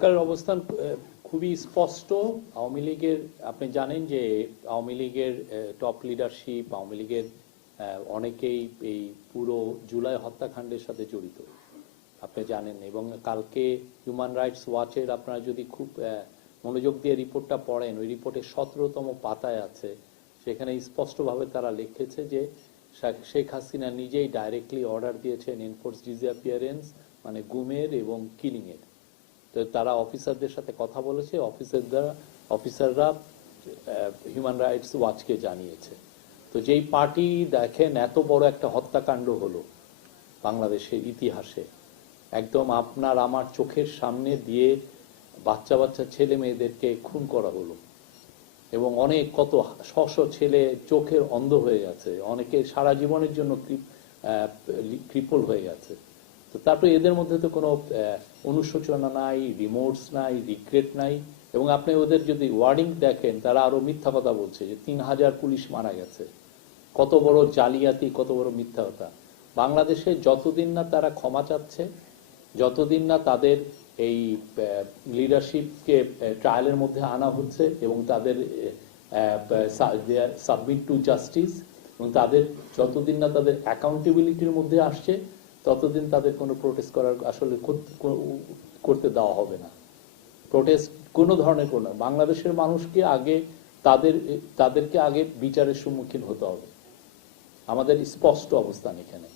সরকারের অবস্থান খুবই স্পষ্ট। আওয়ামী লীগের, আপনি জানেন যে আওয়ামী লীগের টপ লিডারশিপ, আওয়ামী লীগের অনেকেই এই পুরো জুলাই হত্যাকাণ্ডের সাথে জড়িত, আপনি জানেন। এবং কালকে হিউম্যান রাইটস ওয়াচের আপনারা যদি খুব মনোযোগ দিয়ে রিপোর্টটা পড়েন, ওই রিপোর্টের 17তম পাতায় আছে, সেখানে স্পষ্টভাবে তারা লিখেছে যে শেখ হাসিনা নিজেই ডাইরেক্টলি অর্ডার দিয়েছেন এনফোর্স ডিসঅ্যাপিয়ারেন্স, মানে গুমের এবং কিলিংয়ের। তো তারা অফিসারদের সাথে কথা বলেছে, অফিসাররা হিউম্যান রাইটস ওয়াচকে জানিয়েছে। তো যেই পার্টি দেখেন এত বড় একটা হত্যাকাণ্ড হলো বাংলাদেশের ইতিহাসে, একদম আপনার আমার চোখের সামনে দিয়ে বাচ্চা বাচ্চা ছেলে মেয়েদেরকে খুন করা হলো, এবং অনেক কত শশ ছেলে চোখের অন্ধ হয়ে গেছে, অনেকে সারা জীবনের জন্য ক্রিপল হয়ে গেছে। তো তারপরে এদের মধ্যে তো কোনো অনুশোচনা নাই, রিমোর্স নাই, রিগ্রেট নাই। এবং আপনি ওদের যদি ওয়ার্ডিং দেখেন, তারা আরো মিথ্যা কথা বলছে যে 3000 পুলিশ মারা গেছে। কত বড় জালিয়াতি, কত বড় মিথ্যা কথা। বাংলাদেশে যতদিন না তারা ক্ষমা চাচ্ছে, যতদিন না তাদের এই লিডারশিপকে ট্রায়ালের মধ্যে আনা হচ্ছে এবং তাদের সাবমিট টু জাস্টিস, এবং তাদের যতদিন না তাদের অ্যাকাউন্টেবিলিটির মধ্যে আসছে, ততদিন তাদের কোনো প্রোটেস্ট করার আসলে করতে দেওয়া হবে না। প্রোটেস্ট কোনো ধরনের কোনো, বাংলাদেশের মানুষকে আগে তাদেরকে আগে বিচারের সম্মুখীন হতে হবে। আমাদের স্পষ্ট অবস্থান এখানে।